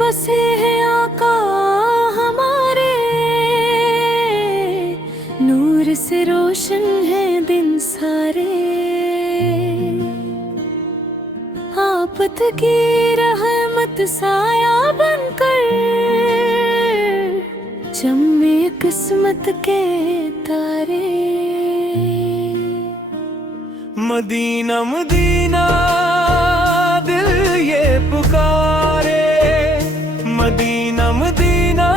बसे हैं आका हमारे, नूर से रोशन है दिन सारे। आफत की रहमत साया बनकर चमके किस्मत के तारे। मदीना मदीना दिल ये पुकारे, मदीना मदीना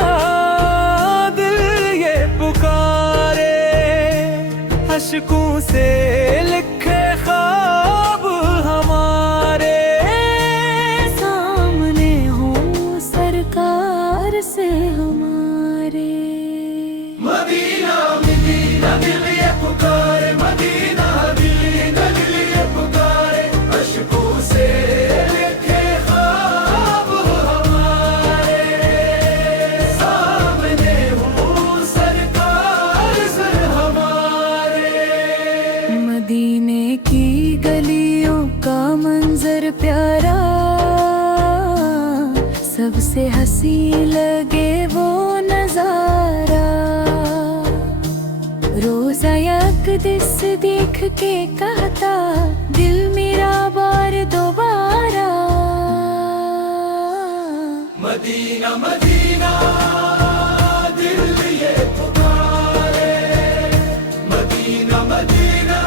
दिल ये पुकारे। अश्कों से लिखे ख्वाब हमारे, सामने हो सरकार से हमारे। मदीना मदीना दिल ये पुकारे, मदीना दिल ये पुकारे। अश्कों से लिखे ख्वाब हमारे, सामने हो सरकार से हमारे। मदीने की गलियों का मंजर प्यारा, सबसे हंसी लगे वो नजारा। रोजा यकदिस देख के कहता दिल मेरा बार दोबारा। मदीना मदीना दिल ये पुकारे, मदीना मदीना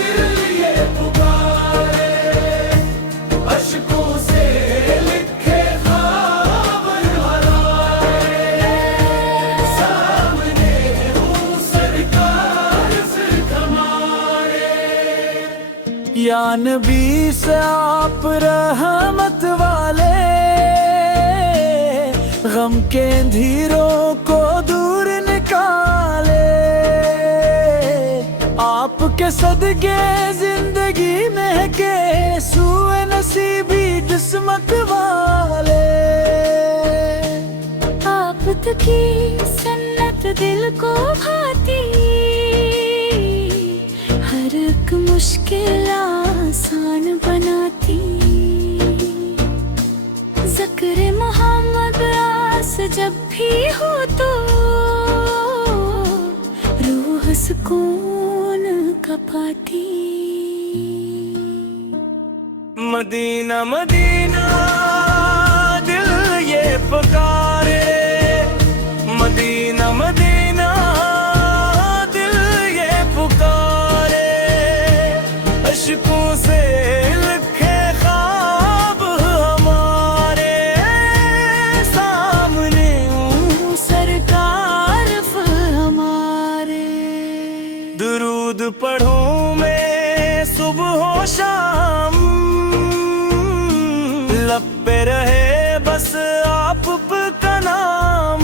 दिल ये पुकारे। अश्कों से लिखे ख्वाब हमारे, सामने हो सरकार से हमारे। या नबी से आप रहमत वाले, गम के अंधेरों को दूर निकाले। आपके सदके जिंदगी महके, सूए नसीबी किस्मत वाले। आफत की सन्नत दिल को भाती, हर एक मुश्किल आसान बनाती। ज़िक्र मोहम्मद आस जब भी हो तो रूह सुकून का पाती। मदीना मदीना दिल ये पुकारे, मदीना मदीना दिल ये पुकारे। अश्कों से लिखे ख्वाब हमारे, सामने हूँ सरकार हमारे। दुरूद पढ़ूं मैं सुबह हो शाम, लब पे रहे बस आप का नाम।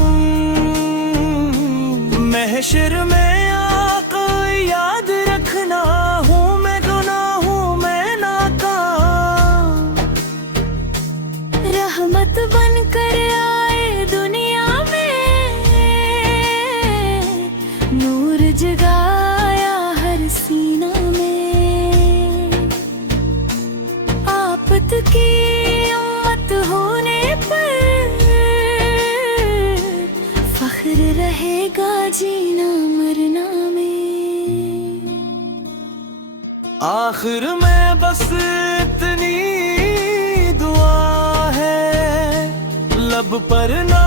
महशर में आका याद रखना, हूँ मैं गुनाहों में नाकाम। रहमत बनकर आए दुनिया में, नूर जगाया हर सीना में। आफत की उम्मत होने पर फख्र रहेगा जीना मरना में। आखिर में बस इतनी दुआ है, लब पर ना